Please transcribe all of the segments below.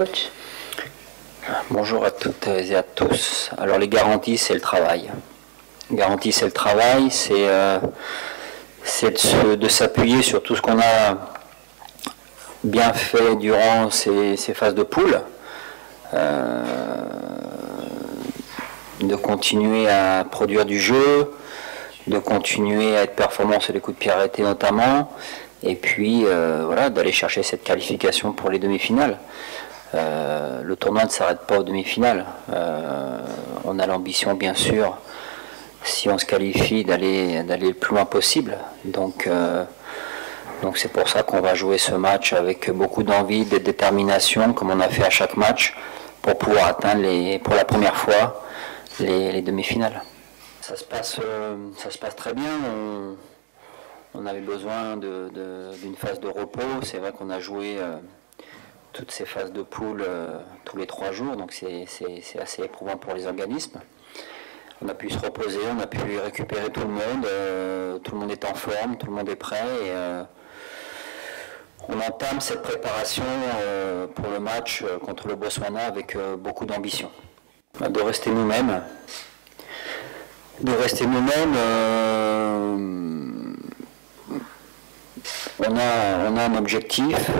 coach? Bonjour à toutes et à tous. Alors les garanties, c'est le travail. Garantie, c'est le travail, c'est de s'appuyer sur tout ce qu'on a bien fait durant ces phases de poule, de continuer à produire du jeu, de continuer à être performant sur les coups de pied arrêtés notamment, et puis voilà, d'aller chercher cette qualification pour les demi-finales. Le tournoi ne s'arrête pas aux demi-finales. On a l'ambition, bien sûr, si on se qualifie, d'aller le plus loin possible. Donc c'est pour ça qu'on va jouer ce match avec beaucoup d'envie, de détermination, comme on a fait à chaque match, pour pouvoir atteindre pour la première fois les demi-finales. Ça se passe très bien. On avait besoin d'une phase de repos. C'est vrai qu'on a joué toutes ces phases de poule tous les 3 jours, donc c'est assez éprouvant pour les organismes. On a pu se reposer, on a pu récupérer tout le monde est en forme, tout le monde est prêt, et on entame cette préparation pour le match contre le Botswana avec beaucoup d'ambition. De rester nous-mêmes. On a un objectif,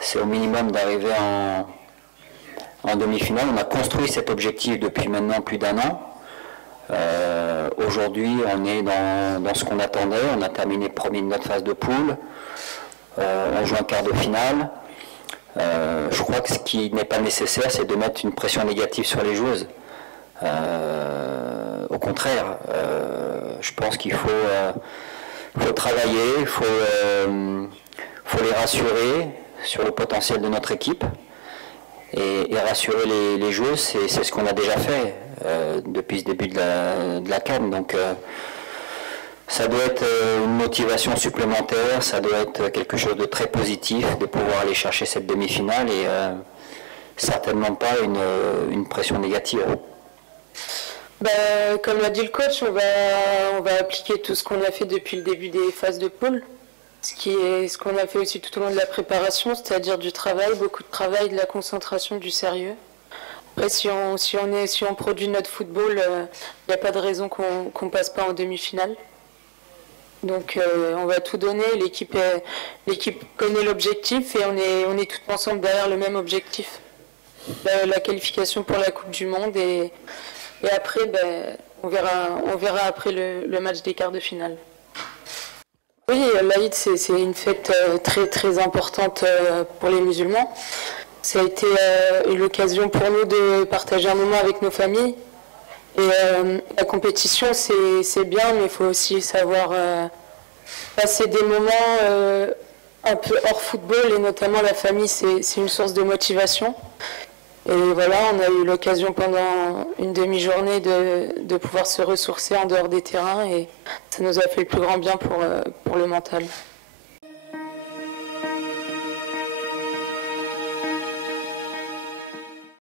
c'est au minimum d'arriver en demi-finale. On a construit cet objectif depuis maintenant plus d'1 an. Aujourd'hui, on est dans ce qu'on attendait. On a terminé premier de notre phase de poule. On joue un quart de finale. Je crois que ce qui n'est pas nécessaire, c'est de mettre une pression négative sur les joueuses. Au contraire, je pense qu'il faut travailler, il faut les rassurer sur le potentiel de notre équipe et rassurer les joueuses. C'est ce qu'on a déjà fait depuis ce début de la CAN. Donc ça doit être une motivation supplémentaire, ça doit être quelque chose de très positif de pouvoir aller chercher cette demi-finale et certainement pas une pression négative. Comme l'a dit le coach, on va appliquer tout ce qu'on a fait depuis le début des phases de poule, ce qu'on a fait aussi tout au long de la préparation, c'est-à-dire du travail, beaucoup de travail, de la concentration, du sérieux. Après, si on produit notre football, il n'y a pas de raison qu'on ne passe pas en demi-finale. Donc on va tout donner, l'équipe connaît l'objectif et on est tous ensemble derrière le même objectif. La qualification pour la Coupe du Monde et après, on verra après le match des quarts de finale. Oui, l'Aïd, c'est une fête très très importante pour les musulmans. Ça a été l'occasion pour nous de partager un moment avec nos familles. Et la compétition, c'est bien, mais il faut aussi savoir passer des moments un peu hors football, et notamment la famille, c'est une source de motivation. Et voilà, on a eu l'occasion pendant une demi-journée de pouvoir se ressourcer en dehors des terrains et ça nous a fait le plus grand bien pour le mental.